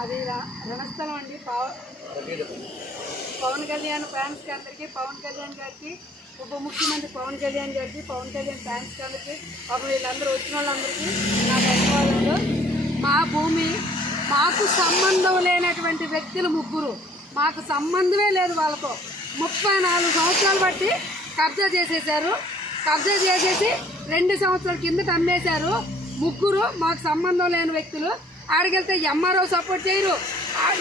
మాది రణస్థలం అండి. పవన్ కళ్యాణ్ ఫ్యాన్స్కి అందరికీ, పవన్ కళ్యాణ్ గారికి, ఉప ముఖ్యమంత్రి పవన్ కళ్యాణ్ గారికి, పవన్ కళ్యాణ్ ఫ్యాన్స్కి అందరికీ, పాపం వీళ్ళందరూ వచ్చిన వాళ్ళందరికీ నా ధన్యవాదాలు. మా భూమి మాకు సంబంధం లేనటువంటి వ్యక్తులు ముగ్గురు, మాకు సంబంధమే లేదు వాళ్ళతో. 34 సంవత్సరాలు బట్టి కబ్జా చేసేసారు. కబ్జా చేసేసి 2 సంవత్సరాల కిందట అమ్మేశారు. ముగ్గురు మాకు సంబంధం లేని వ్యక్తులు. ఆడికెళ్తే ఎంఆర్ఓ సపోర్ట్ చేయరు,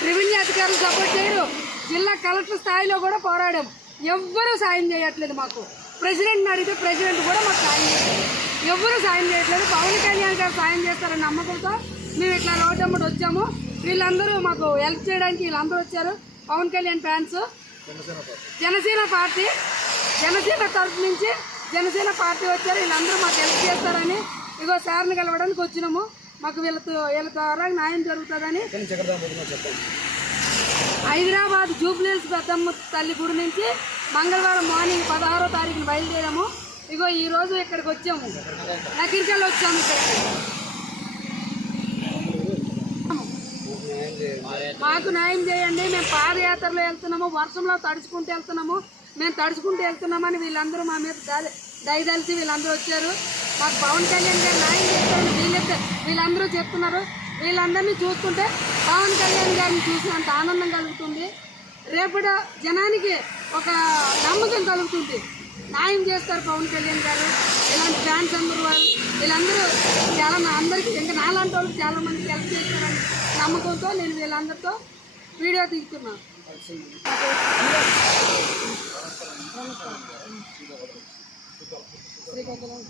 రెవెన్యూ అధికారులు సపోర్ట్ చేయరు, జిల్లా కలెక్టర్ స్థాయిలో కూడా పోరాడాం. ఎవ్వరూ సాయం చేయట్లేదు మాకు. ప్రెసిడెంట్ని అడిగితే ప్రెసిడెంట్ కూడా మాకు సాయం చేయట్లేదు. ఎవ్వరూ సాయం చేయట్లేదు. పవన్ కళ్యాణ్ గారు సాయం చేస్తారని నమ్మకంతో మేము ఇట్లా రోడ్డమ్మడి వచ్చాము. వీళ్ళందరూ మాకు హెల్ప్ చేయడానికి వీళ్ళందరూ వచ్చారు. పవన్ కళ్యాణ్ ఫ్యాన్స్, జనసేన పార్టీ, జనసేన తరఫు నుంచి జనసేన పార్టీ వచ్చారు. వీళ్ళందరూ మాకు హెల్ప్ చేస్తారని ఇగో సార్ని కలవడానికి వచ్చినాము. మాకు వీళ్ళ ద్వారా న్యాయం జరుగుతుందని హైదరాబాద్ జూబ్లీహిల్స్ పెద్దమ్మ తల్లి గుడి నుంచి మంగళవారం మార్నింగ్ 16వ తారీఖున బయలుదేరాము. ఇగో ఈరోజు ఇక్కడికి వచ్చాము, నకిరికల్ వచ్చాము. ఇక్కడికి మాకు న్యాయం చేయండి. మేము పాదయాత్రలో వెళ్తున్నాము, వర్షంలో తడుచుకుంటూ వెళ్తున్నాము. మేము తడుచుకుంటూ వెళ్తున్నామని వీళ్ళందరూ మా మీద దయదలిచి వీళ్ళందరూ వచ్చారు. మాకు పవన్ కళ్యాణ్ గారు న్యాయం చేస్తారని వీళ్ళందరూ చెప్తున్నారు. వీళ్ళందరినీ చూస్తుంటే పవన్ కళ్యాణ్ గారిని చూసినంత ఆనందం కలుగుతుంది. రేపటి జనానికి ఒక నమ్మకం కలుగుతుంది. న్యాయం చేస్తారు పవన్ కళ్యాణ్ గారు. ఇలాంటి ఫ్యాన్స్ అందరూ వీళ్ళందరూ అందరికీ ఇంకా నాలాంటి వాళ్ళకి చాలామందికి హెల్ప్ చేస్తారని నమ్మకంతో నేను వీళ్ళందరితో వీడియో తీస్తున్నాను. శ్రీకాకుళం